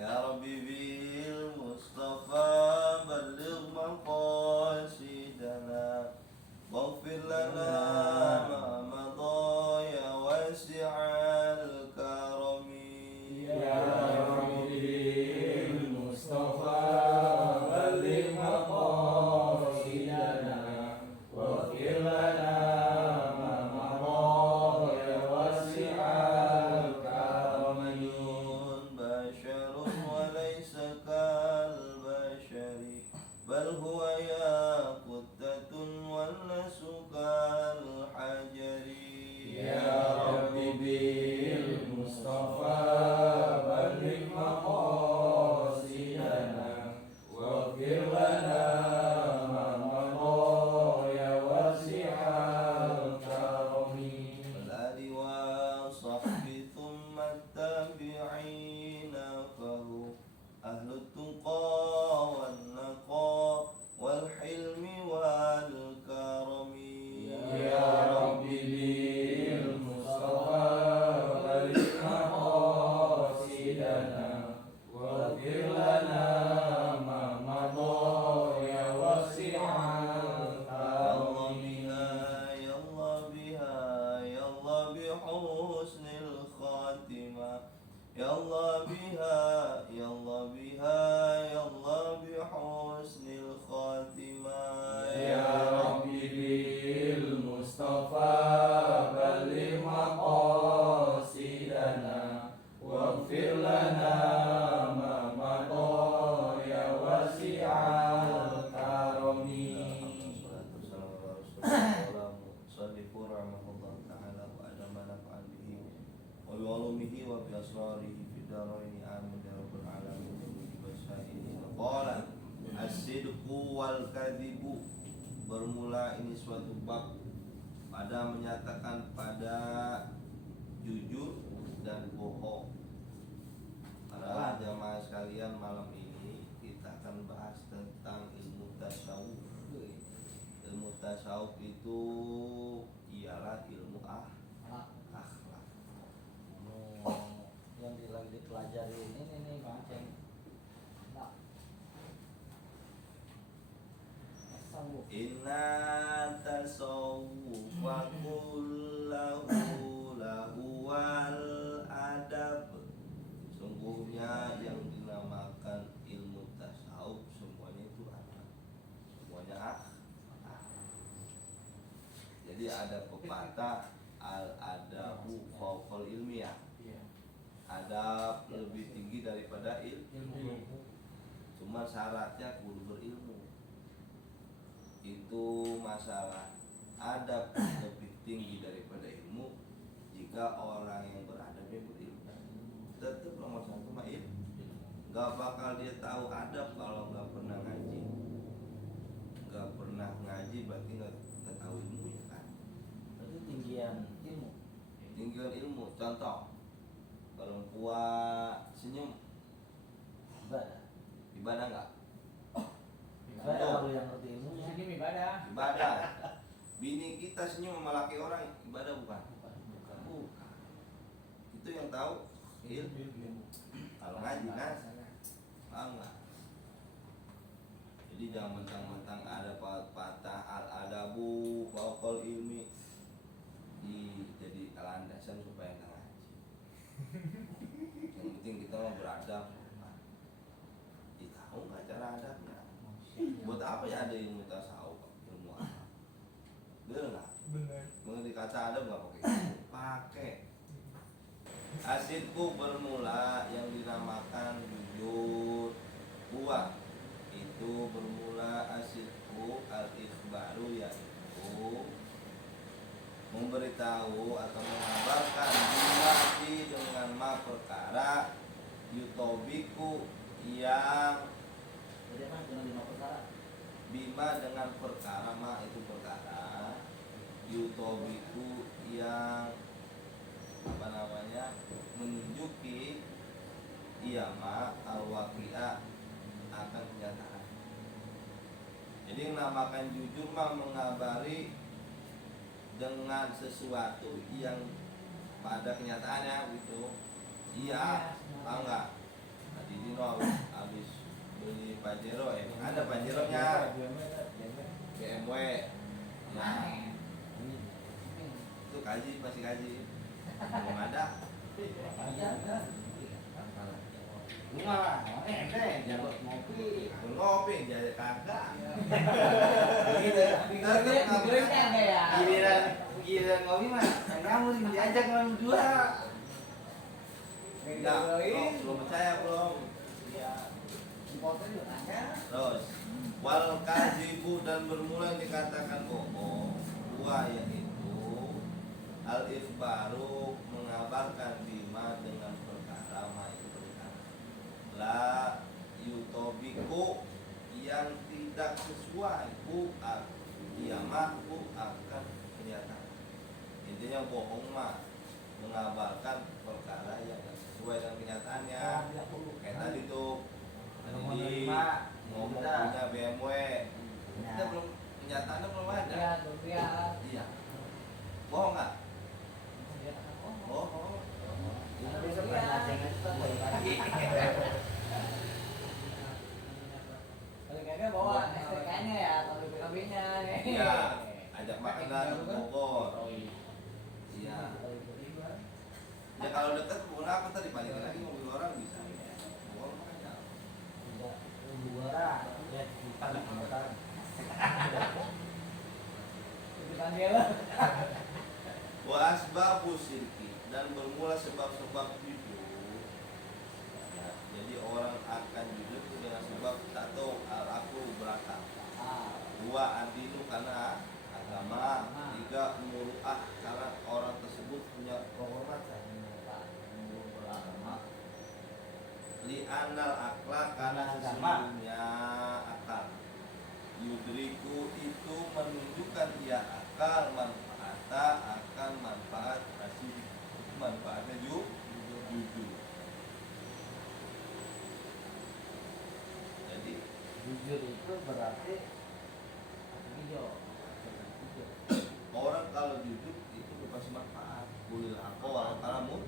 Ya Rabbi bil Mustafa balligh maqasidana waghfir lana ma madha ya wasi'al karami. Ya Rabbi bil Mustafa balligh maqasidana waghfir lana ma madha ya wasi'al karami. Basharun wa laysa kal bashari bal huwa yaquttatun wal nasu kal hajari. Ya Rabbi bil Mustafa balligh maqasidana waghfir lana ma madha ya wasi'al karami. والآل وصحبه ثم التابعين فهو أهل التقى والنقى والحلم والكرم. Ya Rabbi bil Mustafa balligh maqasidana waghfir lana ma madha ya wasi'al karami. يا الله بها يا الله بحسن الخاتمة يا الله بها يا الله بها يا الله بحسن الخاتمة. Ya Rabbi bil Mustafa balligh maqasidana waghfir lana ma madha ya wasi'al karami. As-sidqu wal kadhibu. Bermula ini suatu bab pada menyatakan pada jujur dan bohong. Para jamaah sekalian, malam ini kita akan bahas tentang ilmu tasawuf. Ilmu tasawuf itu ialah ilmu akhlak. Yang lagi dipelajari ini nih Bang Ceng. Nah, tasawuf. Inna tasawwufa kullahu lahu wal adab. Sungguhnya yang dinamakan ilmu tasawuf semuanya itu adab. Semuanya akhlak. Jadi ada pepatah al-adabu fawqal ilmiah. Adab lebih tinggi daripada ilmu. Cuma syaratnya kudu berilmu. Itu masalah adab lebih tinggi daripada ilmu jika orang yang beradab yang berilmu. Tetap nomor satu mah ilmu. Gak bakal dia tahu adab kalau gak pernah ngaji. Gak pernah ngaji berarti gak tahu ilmu ya kan. Berarti tinggian ilmu. Tinggian ilmu. Contoh, perempuan senyum ibadah nggak? Ibadah kalau yang ngerti ilmunya. Ibadah. Bini kita senyum sama laki orang ibadah bukan? Bukan. Itu yang tahu ilmu. Kalau ngaji kan enggak. Jadi jangan mentang-mentang ada patah al-adabu fawqal ilmi jadi landasan supaya nggak ngaji. Yang penting kita mau beradab. Tahu nggak cara adabnya? Buat apa ya ada ilmu tasawuf, ilmu apa? Bener nggak? Bener. Mengerti kata adab nggak pakai? Pakai. Asidku bermula yang dinamakan jujur. Buah itu bermula asidku al-ikhbaru, yaitu memberitahu atau mengabarkan bimati dengan ma perkara yutobiku yang Jadi apa dengan 5 perkara? bima dengan perkara ma itu perkara yutobiku yang apa namanya menunjuki ma al-waqi'a akan kenyataan. Jadi yang namakan jujur mah mengabari dengan sesuatu yang pada kenyataannya gitu. Iya, apa enggak? Tadi ini habis beli Pajero ada Pajeronya BMW. Nah itu kaji masih kaji belum ada. Enggak, ente jalur ngopi. Ngopi jadi kagak. Begitu. Giliran enggak ya? Giliran ngopi mah kamu diajak malam dua. Enggak, belum percaya belum. Iya. Foto juga ada. Terus wal kazibu dan bermula dikatakan bohong. Dua yaitu al ikhbaru mengabarkan bima dengan perkara la yutobiku yang tidak sesuai kiamat akan kenyataan. Intinya bohong mah mengabarkan perkara yang tidak sesuai dengan kenyataannya. Kayak tadi tuh jadi ngomong punya BMW kita belum kenyataannya belum ada. Iya bohong nggak? Bohong. Besok aceng aja lagi. Kalau kagak bawa STK-nya ya atau BPKB-nya. Iya, ajak makan ke Bogor. Iya. Ya kalau dekat kenapa tadi balikin lagi mobil orang bisa. Bogor mah jauh. Buara, ya bukan motor. Bukan dia lah. Wa asbabu syirki dan bermula sebab-sebab jujur. Ya, jadi orang akan jujur itu dengan sebab satu aku berakal. Dua adinu karena agama. Tiga muruah karena orang tersebut punya kehormatan. Li anal akla karena sesungguhnya akal. Yudriku itu menunjukkan ia akal manfaata akan manfaat hasil manfaatnya jujur. Jadi Jujur itu berarti hijau. orang kalau jujur itu pasti manfaat. Kulil aqwal kalamun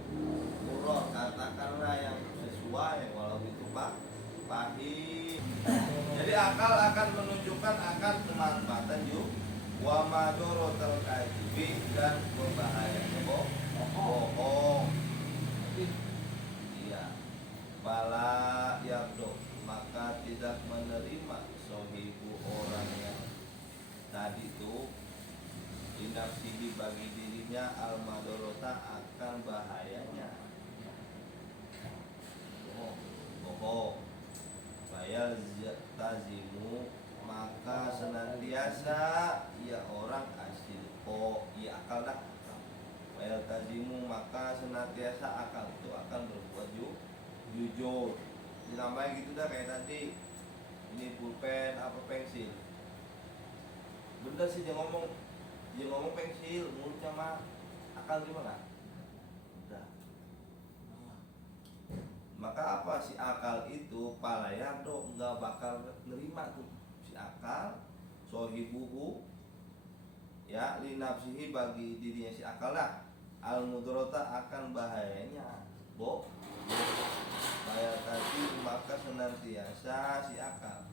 murad katakanlah yang sesuai walau itu pahit. Jadi akal akan menunjukkan akan kemanfaatan wa madorotal kadzibi dan berbahayanya bohong. Iya. Bala yardo maka tidak menerima sohibu orang yang tadi itu dinafsihi bagi dirinya al madorota akan bahayanya bohong. Bayal tazimu maka senantiasa ia orang asil ia akal dah. Bayal tazimu maka senantiasa akal itu akan berbuat jujur. Ditambahin gitu dah kayak tadi ini pulpen apa pensil. Bener sih dia ngomong pensil mulutnya mah akal gimana? Udah. Maka apa si akal itu palayado nggak bakal nerima tuh si akal sohibuhu ya linafsihi bagi dirinya si akal lah al mudrota akan bahayanya bayar tadi maka senantiasa si akal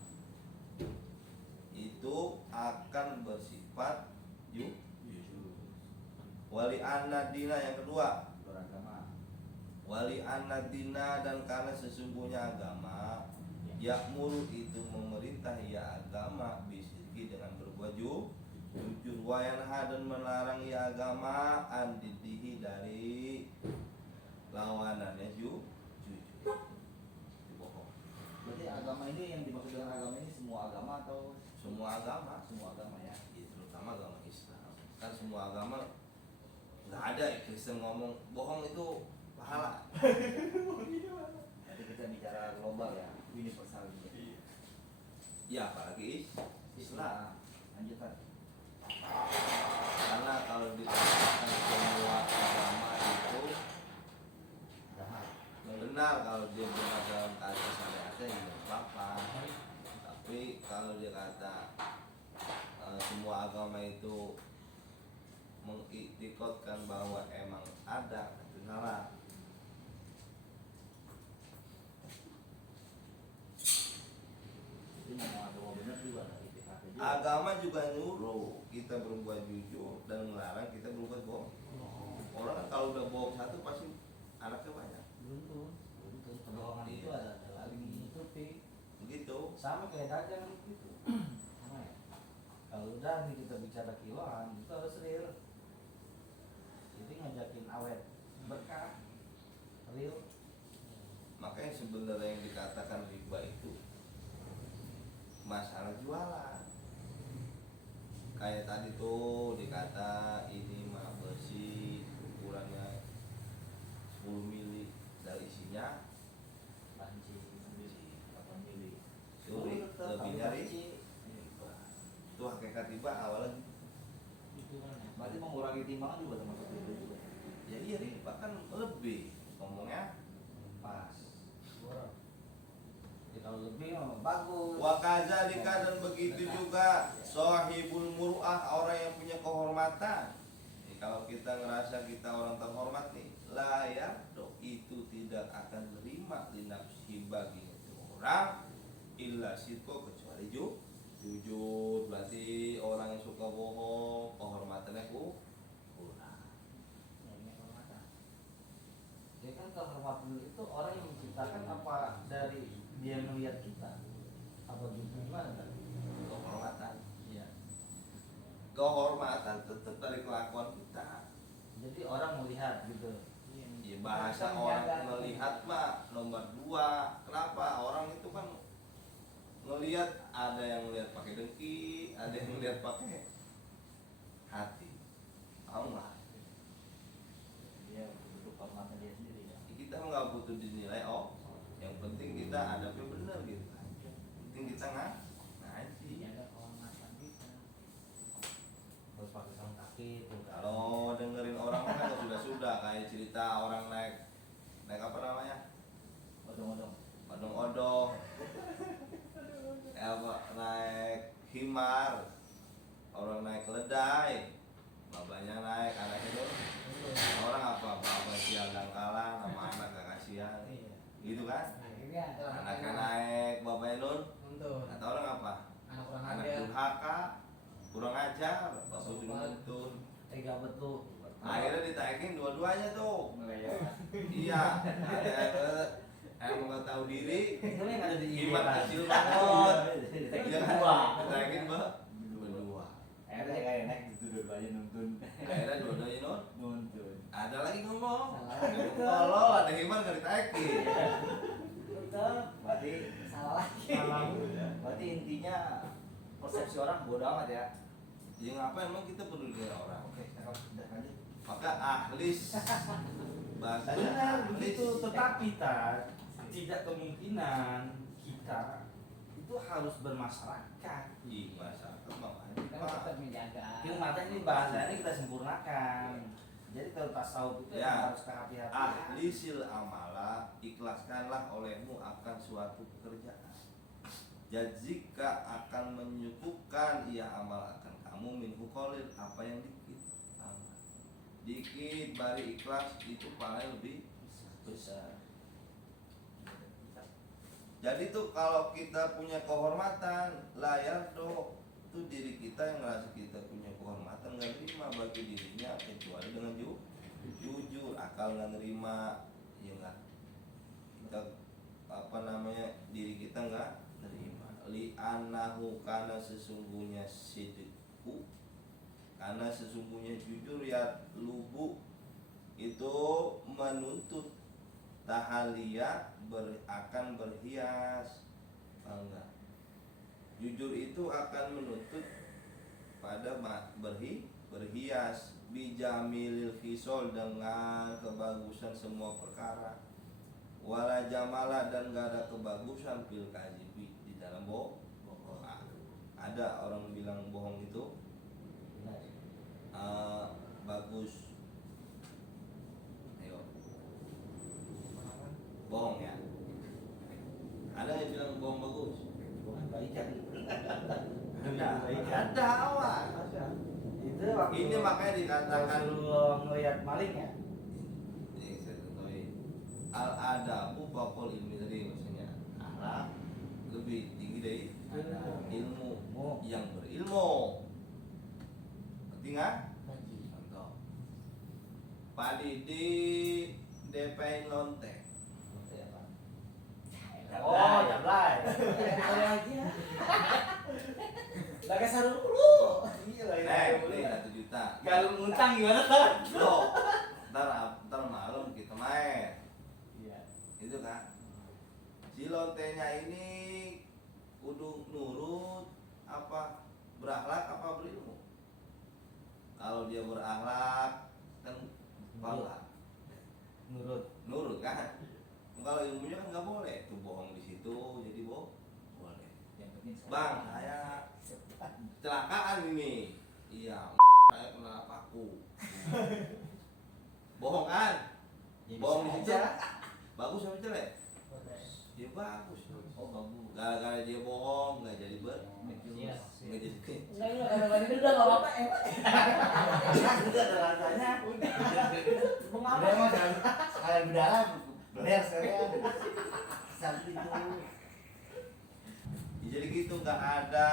itu akan bersifat jujur. Wali anadina yang kedua Beragama. wali anadina dan karena sesungguhnya agama yakmuru itu memerintah ya agama bisirki dengan berbuat jujur wayanha dan melarang ya agama andidihi dari lawanannya jujur bohong. Berarti agama ini yang dimaksud dengan agama ini semua agama atau Semua agama ya? terutama agama Islam kan semua agama nggak ada ya Kristen ngomong bohong itu pahala. Jadi kita bicara global ya, universal juga. Ya apalagi Islam. Lanjutkan. Karena kalau dikatakan semua agama itu benar kalau dia benar dalam keadaan syariatnya ya nggak apa-apa. Tapi kalau dia kata semua agama itu mengiktikotkan bahwa emang ada itu salah. Agama juga nyuruh kita berbuat jujur dan melarang kita berbuat bohong. Orang kan kalau udah bohong satu pasti anaknya banyak. Beruntun kebohongan itu Iya. ada lagi ditutupi. Begitu. Sama kayak dagang gitu. Sama ya. Kalau udah nih kita bicara kiloan itu harus real. Jadi ngajakin awet berkah real. Makanya sebenarnya yang dikatakan riba itu masalah jualan. Kayak tadi tuh dikata ini mah bersih ukurannya 10 mili dari isinya Banci 8 mili. suri lebih nyari itu hakikat riba awalnya Itu kan. Berarti mengurangi timbangan juga termasuk itu juga. ya iya riba kan lebih ngomongnya Pas. Jadi kalau lebih mah bagus. wakazalika dan begitu juga sohibul muru'ah orang yang punya kehormatan. Jadi kalau kita ngerasa kita orang terhormat nih layak dong itu tidak akan menerima linafsi bagi orang illa sitko kecuali jujur. Berarti orang yang suka bohong kehormatannya kurang. Ya, ini kehormatan. Jadi kan kehormatan itu orang yang menciptakan apa dari dia melihat kita. Apa gimana kan? Kehormatan Iya. kehormatan tetap dari kelakuan kita. Jadi orang melihat gitu. Ya, bahasa orang melihat mah nomor 2. Kenapa? Orang itu kan ngelihat, ada yang ngelihat pakai dengki, ada yang ngelihat pakai hati. Tahu nggak? Dia bentuk kehormatan dia sendiri ya. Kita nggak butuh dinilai. Oh, yang penting kita hadapnya benar gitu. Penting kita ngaji. Ada kehormatan kita. Terus pakai kaos kaki tuh. Kalau dengerin orang kan sudah kayak cerita orang naik apa namanya? Odong-odong. Apa naik himar, orang naik keledai, babanya naik, anaknya tuh orang apa? Bapak sial dan kalah, sama anak gak kasihan, gitu kan? Anaknya naik, bapaknya nun, kata orang apa? Anak durhaka, kurang ajar, bapak suruh nuntun. Tega betul. Akhirnya ditaikin dua-duanya tuh. Iya, ada yang nggak tahu diri, Itu yang ada di himar kan? kecil banget. Ditaikin Iya dua. kan? Ditaikin berdua. Akhirnya kayak naik gitu dua-duanya nuntun. Akhirnya dua-duanya Nuntun. ada lagi ngomong. Salah. Tolol ada himar nggak ditaikin. Betul. Berarti salah lagi. Berarti intinya persepsi orang bodoh amat ya. Ya ngapa emang kita peduli dengan orang? Oke, cakep. Udah lanjut. Maka ahlis bahasanya Benar ahlis. begitu, tetapi tidak kemungkinan kita itu harus bermasyarakat. Di masyarakat makanya Kan tetap menjaga. Mata ini bahasanya kita sempurnakan. Jadi kalau tasawuf itu Ya. harus kehati-hatian. ahlisil amala ikhlaskanlah olehmu akan suatu pekerjaan. Jika akan menyukupkan ia amal akan kamu minhu qalil apa yang dikit amal. Dikit bari ikhlas itu paling lebih besar. Jadi tuh kalau kita punya kehormatan layar tuh diri kita yang ngerasa kita punya kehormatan nggak terima bagi dirinya kecuali dengan jujur. Akal nggak nerima ya nggak, kita apa namanya diri kita nggak nerima. Li anahu karena sesungguhnya sidqu, karena sesungguhnya jujur ya lubu itu menuntut tahalia akan berhias. Enggak, jujur itu akan menuntut pada berhias bijamilil khisol dengan kebagusan semua perkara, wala jamala dan gak ada kebagusan fil kazibi di dalam bohong. Ada orang bilang bohong itu bagus. Ayo, bohong ya. Ada yang bilang bohong bagus. Ada awal. Itu waktu Ini makanya dikatakan Rasulullah ngelihat maling ya. ini saya ketahui al adabu fakol ilmi tadi maksudnya akhlak lebih tinggi dari ilmu yang berilmu. di DP lonte. Oh, jablay. Lagi saru dulu. Iya Nih 1 juta. Galung ngutang gimana kan? Lo, ntar malam kita main. Iya. Itu kan. Si lontenya ini kudu nurut apa berakhlak apa berilmu. Kalau dia berakhlak kan pahala. Nurut kan. Kalau ilmunya kan nggak boleh tuh bohong di situ jadi boleh. Yang penting Bang, saya kecelakaan ini. Iya, saya kena paku. Bohong kan? Bohong di situ. Bagus apa jelek? Dia bagus. Oh bagus. Gara-gara dia bohong nggak jadi Iya. nggak jadi Enggak ini kadang-kadang udah enggak apa-apa enak. Itu ada rasanya. Mengapa? Udah mah sekalian berdalam. Bener sekalian. Sampai itu. jadi gitu nggak ada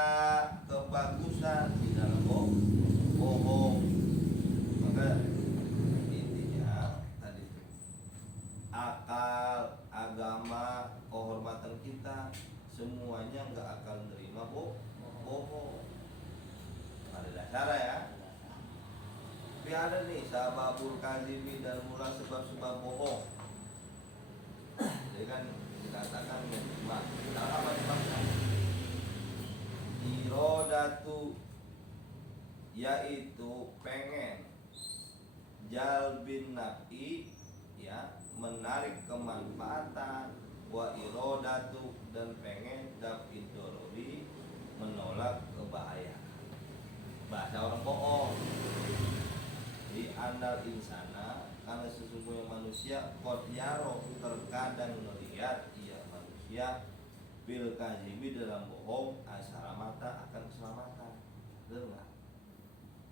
kebagusan di dalam bohong. Maka intinya tadi tuh akal, agama, kehormatan kita semuanya nggak akan nerima bohong. Pada dasarnya ya. Tapi ada nih sababul kadzibi dan mula sebab-sebab bohong. Jadi kan dikatakan cuma apa sebabnya? Irodatu yaitu pengen jalbin nafi ya menarik kemanfaatan wa irodatu dan pengen daf'id dorori menolak kebahayaan. Bahasa orang bohong. Di andal insana karena sesungguhnya manusia qad yaro terkadang melihat ia manusia bil kadzibi dalam bohong asalamata akan keselamatan. Benar enggak?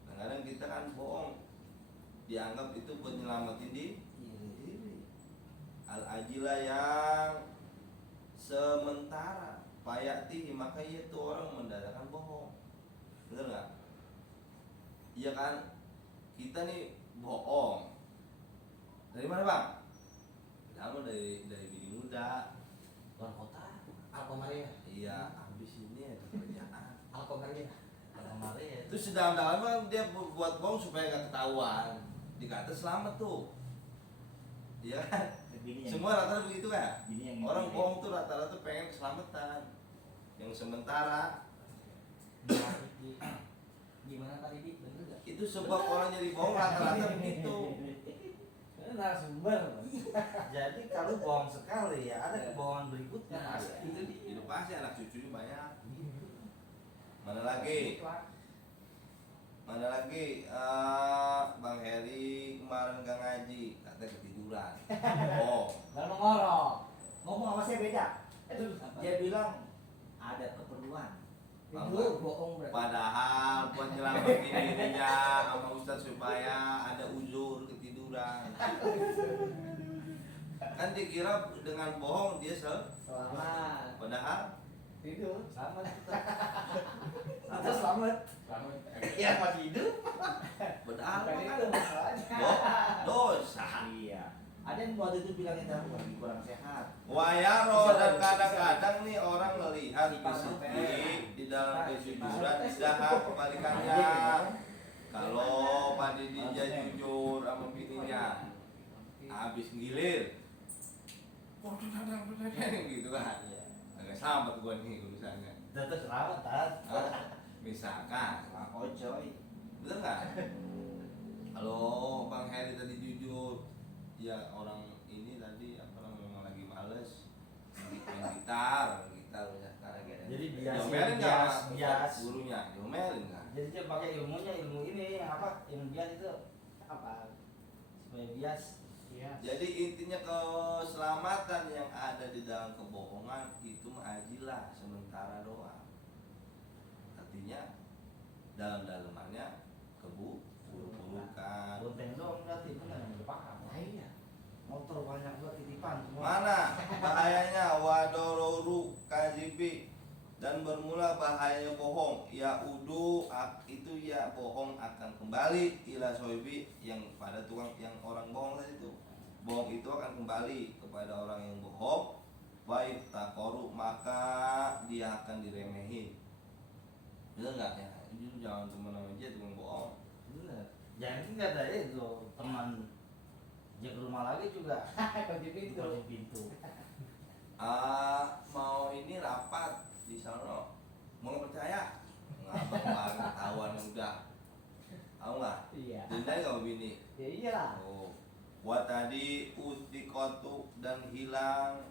Kadang-kadang kita kan bohong dianggap itu buat nyelamatin diri. Al ajila yang sementara payati maka itu orang mendadak bohong. Benar enggak? Iya kan? Kita nih bohong. Dari mana, Bang? Kamu dari bini muda. Luar kota. Alkomaria. Iya, habis ini ada kerjaan. Alkomaria. Kemarin. Terus sedalam-dalamnya dia buat bohong supaya nggak ketahuan. Dikata selamat tuh. Iya kan? Semua rata-rata begitu kan? Orang bohong tuh rata-rata pengen keselamatan. Yang sementara Gimana Pak Didi? Bener gak? itu sebab orang jadi bohong rata-rata begitu. Ini narasumber. Jadi kalau bohong sekali ya ada kebohongan berikutnya. Nah, Mas. itu dia. Itu pasti anak cucunya banyak. Mana lagi? Bang Heri kemarin gak ngaji, katanya ketiduran. Oh, Lalu mengorok. Ngomong sama saya beda. Itu apa? Dia bilang ada keperluan. Itu bohong berarti. padahal buat nyelamatin dirinya sama Ustadz supaya ada uzur ketiduran. Kan dikira dengan bohong dia Selamat. padahal Tidur. Selamat kita. Kita selamat. Selamat. Ya masih hidup. padahal Bukan kan itu masalahnya. dosa. Iya. Ada yang waktu itu bilang kita lagi kurang sehat. Wayaro dan kadang-kadang nih orang melihat fisik di dalam kejujuran sedangkan kebalikannya. Kalau Pak Didi jujur sama bininya, habis ngilir, gitu kan. Agak selamat gua nih urusannya. Tetap selamat kan. Misalkan, Oh coy. bener nggak? Kalau Bang Heri tadi jujur, ya orang ini tadi apa namanya lagi males main gitar misalkan. Jadi bias, Diomelin nggak bias, sama bias. gurunya? Diomelin nggak? Jadi dia pakai ilmunya, ilmu ini yang apa? Ilmu bias itu apa? Supaya bias. Iya. Jadi intinya keselamatan yang ada di dalam kebohongan itu ajilah sementara doang. Artinya dalam-dalamannya keburukan. Bonteng dong berarti benar yang udah paham. Nah, iya. Motor banyak buat titipan semua. Mana bahayanya wadororu kazibi Dan bermula bahaya bohong, ya udu itu ya bohong akan kembali ila sohibi yang pada tukang yang orang bohong tadi itu. Bohong itu akan kembali kepada orang yang bohong. Baik takoru maka dia akan diremehin. Bener nggak ya? Itu jangan teman aja tukang bohong. Bener. Jangan nggak ada itu teman dia ke rumah lagi juga Kunci pintu. kunci pintu. Mau ini rapat di sana, mau nggak percaya? Ngapa kemarin ketahuan udah, tahu nggak? Iya. Dendai nggak bini? Ya iyalah. Oh, buat tadi utikotu dan hilang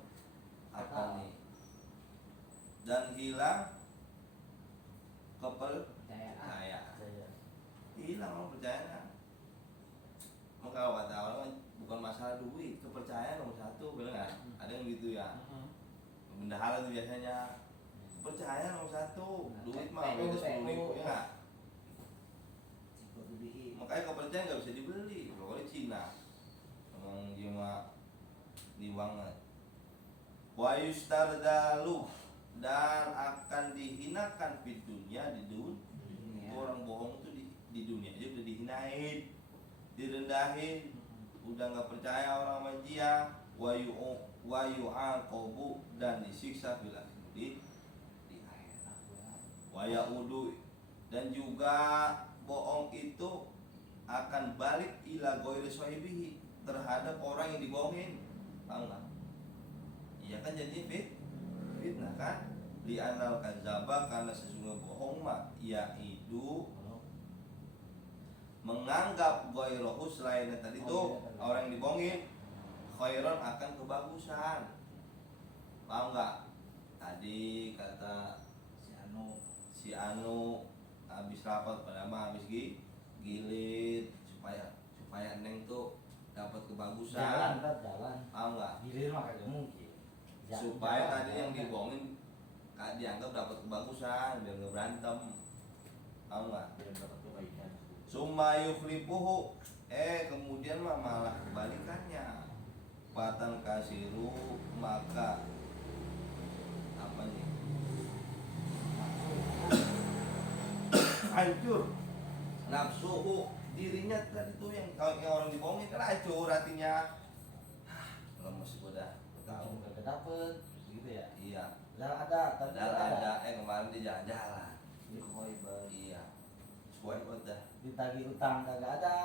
apa nih? Dan hilang Percayaan. kepercayaan. Saya Hilang lo percayaan. Maka kalau kata orang bukan masalah duit, kepercayaan nomor satu, bener nggak? Ada yang gitu ya. Bendahara tuh biasanya percaya nomor satu, duit mah beda 10.000 ya nggak? Makanya kepercayaan nggak bisa dibeli, pokoknya Cina. Emang dia mah di banget. Wa yustardalu dan akan dihinakan di dunia di dunia. Itu orang bohong tuh di dunia aja udah dihinain, direndahin, udah nggak percaya orang sama dia. Wa yu'aqabu dan disiksa bila di akhirat. Wa yaudu dan juga bohong itu akan balik ila ghairi sahibihi terhadap orang yang dibohongin. Tahu nggak? Iya kan jadi fitnah kan? Li anal kadzaba karena sesungguhnya bohong mah yaitu menganggap ghairahu selain tadi tuh orang yang dibohongin khairan akan kebagusan. Paham nggak? Tadi kata si Anu habis rapat pada mah habis gilit supaya Neng tuh dapat kebagusan. jalan. Paham nggak? Gilir mah kagak mungkin. Supaya Jalan, tadi yang jalan. dibohongin dianggap dapat kebagusan biar nggak berantem. Paham nggak? Summa yukhlifuhu kemudian mah malah kebalikannya. Fatan kasiru maka apa nih? Hancur nafsuhu dirinya tadi tuh yang kalau yang orang dibohongin kan hancur hatinya. Lemes udah tahu. Kagak dapet gitu ya. Iya. Padahal ada, Padahal ada kemarin dia jalan-jalan. Iya. Sesuai udah. ditagih utang kagak ada.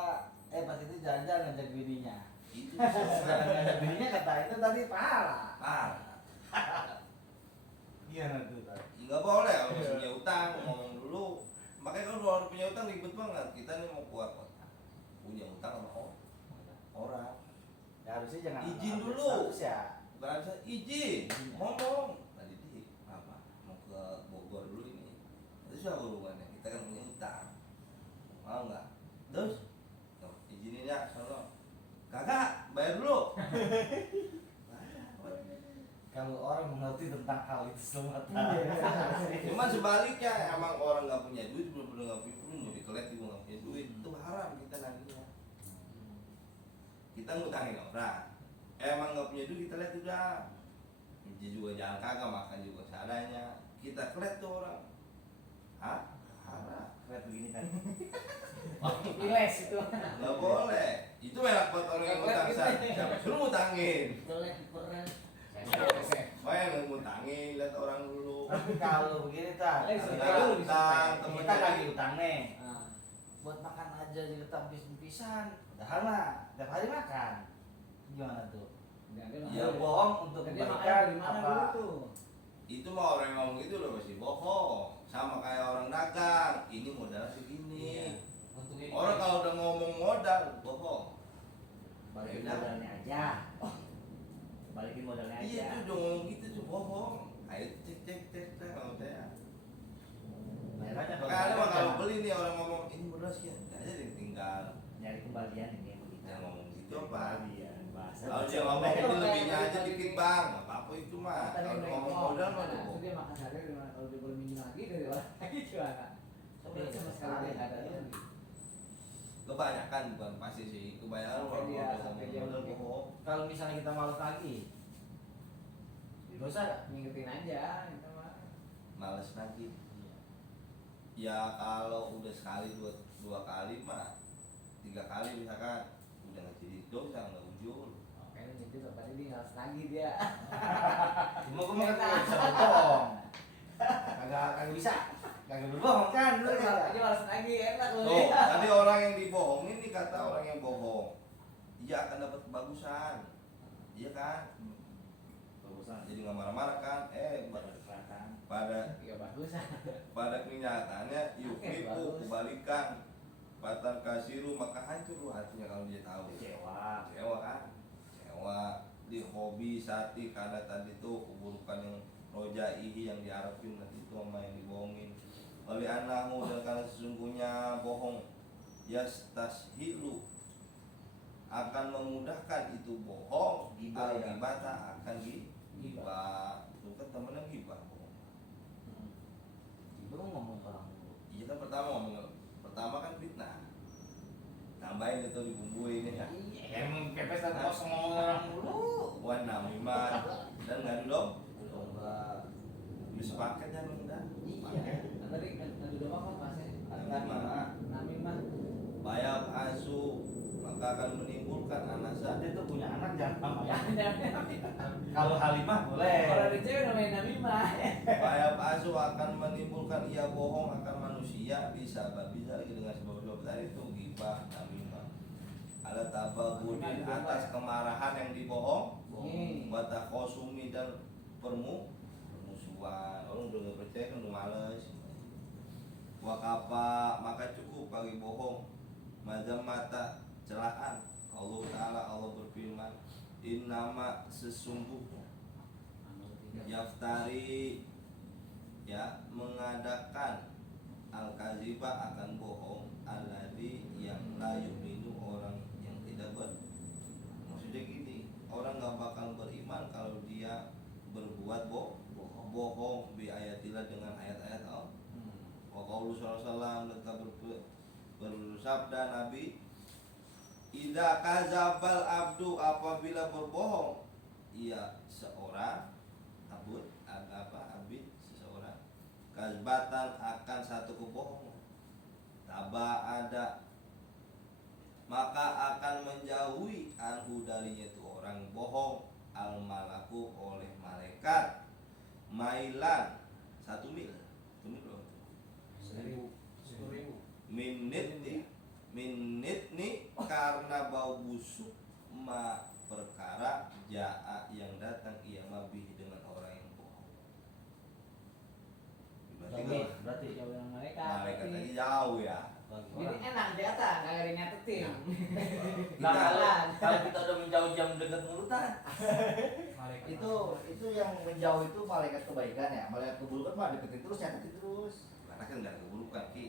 Pas itu jalan-jalan ngajak bininya. Itu Ngajak bininya kata itu tadi parah. Gimana tuh tadi? Nggak boleh kalau masih punya utang ngomong dulu. Makanya kalau orang punya utang ribet banget. Kita nih mau keluar kota punya utang sama orang. Ya harusnya jangan Izin ambil dulu. status ya. Bukan bisa izin ngomong. Tadi di apa? Mau ke Bogor dulu ini. Itu sudah hubungannya. Kita kan punya utang. Mau nggak? Terus izinin ya sono. Kakak bayar dulu. Kalau orang mengerti tentang hal itu semua Cuma sebaliknya emang orang nggak punya duit belum nggak punya duit mau dikelet juga nggak punya duit itu haram kita nantinya. Kita ngutangin orang emang nggak punya duit kita lihat udah dia juga jalan kagak makan juga seadanya kita kelet tuh orang haram kayak begini kan. Iles itu. nggak boleh itu enak buat orang yang ngutang siapa suruh ngutangin Main ngutangin lihat orang dulu. Tapi kalau begini tak, Ada utang, kita temennya. lagi utang nih, Ah. buat makan aja jadi habis-habisan. Padahal mah tiap hari makan. Gimana tuh? Ya, bohong untuk Dia makan kebaikan dari mana apa? dulu tuh? Itu mah orang yang ngomong gitu udah pasti bohong. Sama kayak orang dagang, ini modal segini. Orang kalau udah ngomong modal, bohong. Balikin Beda. modalnya aja. Balikin modalnya aja. Iya tuh udah ngomong gitu tuh bohong. Ayo cek kalau saya. Makanya Makanya mah kalau beli nih orang ngomong ini modal sekian, nggak ada yang tinggal. Nyari kembalian ini yang begitu. Yang ngomong gitu apa? Kembalian bahasa. Kalau dia ngomong ini lebihnya aja dikit bang, nggak apa-apa itu mah. Kalau dia ngomong modal mah itu bohong. dia makan sehari gimana? Kalau dia boleh minjem lagi dari orang lagi gimana? Tapi Sama sekali nggak ada lagi. Kebanyakan bukan pasti sih, kebanyakan Sampai orang dia- udah sampai ngomong dia modal udah- bohong. kalau misalnya kita malas lagi, dosa gak? Ngingetin aja, itu mah. males lagi. Iya. Ya kalau udah sekali dua kali mah 3 kali misalkan udah nggak jadi dosa, nggak ujul. Kayaknya gitu tadi dia harus lagi dia. Cuma gue mah kan bisa berbohong. Kagak bisa. Kagak berbohong kan lu ya. Ini harus lagi enak loh. Tuh, tadi orang yang dibohongin nih kata orang yang bohong, ia akan dapat kebagusan, iya kan? Bagusan. Jadi nggak marah-marah kan? Berkelatan. Pada Ya bagus. pada kenyataannya yukniku bagus. kebalikan, batan kasiru maka hancur lu hatinya kalau dia tahu. Kecewa. Kecewa kan? Kecewa di hobi sati karena tadi tuh keburukan yang rojaihi yang diharapin nanti itu sama yang dibohongin. Oleh anahu dan karena sesungguhnya bohong yastashilu akan memudahkan itu bohong Gibah, ya. al-gibata akan gibah. Itu kan temennya gibah bohong. Ibu ngomong orang dulu. Iya kan pertama kan fitnah. Tambahin itu dibumbuin ya. Emang pepes dan kosong ngomong orang dulu. Wan namiman dan ngadu dong. Coba. Bisa pakai kan enggak? Iya. Tadi ngadu domba kan masnya. Nami mah. Bayab asu maka akan menimbulkan anasa. Dia tuh punya anak jangan Ya, namanya. Kalau Halimah boleh. kalau ada cewek namanya Nami mah. Bayab asu akan menimbulkan ia bohong akan manusia bisa lagi dengan sebab-sebab tadi itu gibah namimah. Ada tabagudin atas kemarahan yang dibohong, watakosumi dan permusuhan. Orang udah gak percaya kan udah males. Wakapa maka cukup bagi bohong. Mazam mata celaan. Allah Ta'ala Allah berfirman, innama sesungguhnya yaftari ya mengadakan al-kaziba akan bohong alladzi yang la yu'minu orang yang tidak maksudnya gini, orang nggak bakal beriman kalau dia berbuat bohong bi ayatillah dengan ayat-ayat Allah. Wa qaulu sallallahu alaihi wasallam bersabda Nabi, idza kadzabal abdu apabila berbohong ia seorang abid seseorang kazbatan akan satu kebohongan taba ada maka akan menjauhi anhu darinya itu orang bohong al malaku oleh malaikat mailan 1 mil 1 mil berapa? 1000. minit nih karena bau busuk ma perkara jaa yang datang ia mabih dengan orang yang bohong. Berarti Jauh yang mereka. Malaikat tadi jauh ya. bagi Jadi orang. enak di atas, nggak ada yang nyatetin. Nah, Jalan. kalau kita udah menjauh jam dekat mulutan, itu yang menjauh itu malaikat kebaikan ya, malaikat keburukan mah deketin terus, nyatetin terus. Karena kan nggak ada keburukan ki.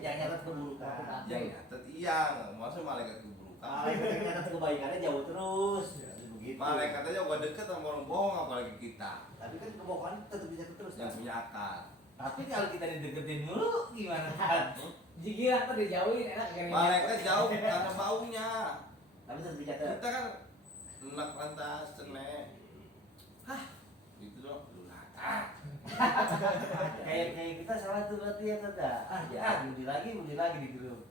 Yang nyatet keburukan. Yang nyatet iya, masa malaikat keburukan. Malaikat yang nyatet kebaikannya jauh terus. Begitu. Malaikat aja gua deket sama orang bohong apalagi kita Tapi kan kebohongan tetap dicatat terus. yang Kan? punya akal. Tapi kalau kita dideketin mulu gimana kan? Jika tuh dijauhin enak nggak ada yang Malaikat nyatet. jauh karena baunya. Tapi tetap dicatat. Kita kan enak lantas cenek. Hah, gitu dong. Lu nakal. Kayak kita salah tuh berarti ya tanda. Budi lagi di grup.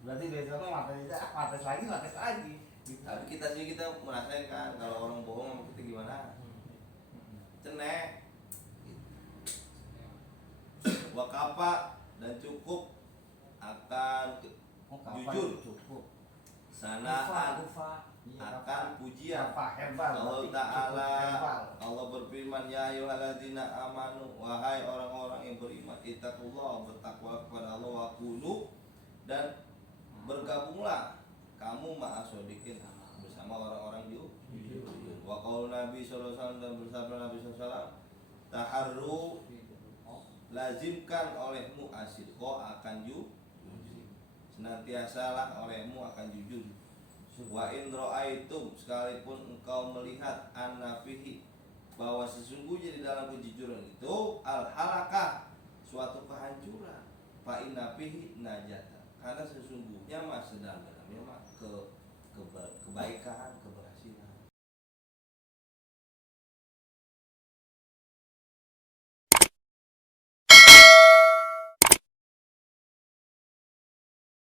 Berarti besoknya mates lagi. Gitu. Tapi kita merasakan kan kalau orang bohong sama kita gimana? Cenek. Wakapa dan cukup akan jujur Cukup. sanaan Kufa. akan pujian Apa herbal? Allah berarti Ta'ala cukup herbal. Allah berfirman ya ayyuhalladzina amanu wahai orang-orang yang beriman ittaqullah bertakwa kepada Allah wa kunu dan bergabunglah kamu ma'asodikin bersama orang-orang jujur wa qaul Nabi sallallahu alaihi wasallam dan bersabda Nabi sallallahu alaihi wasallam taharru lazimkan olehmu asidqo akan jujur senantiasalah olehmu akan jujur wa in ra'aitum sekalipun engkau melihat an-nafihi bahwa sesungguhnya di dalam kejujuran itu al-halakah suatu kehancuran fa inna fihi najata karena sesungguhnya mas dalamnya mah kebaikan keberhasilan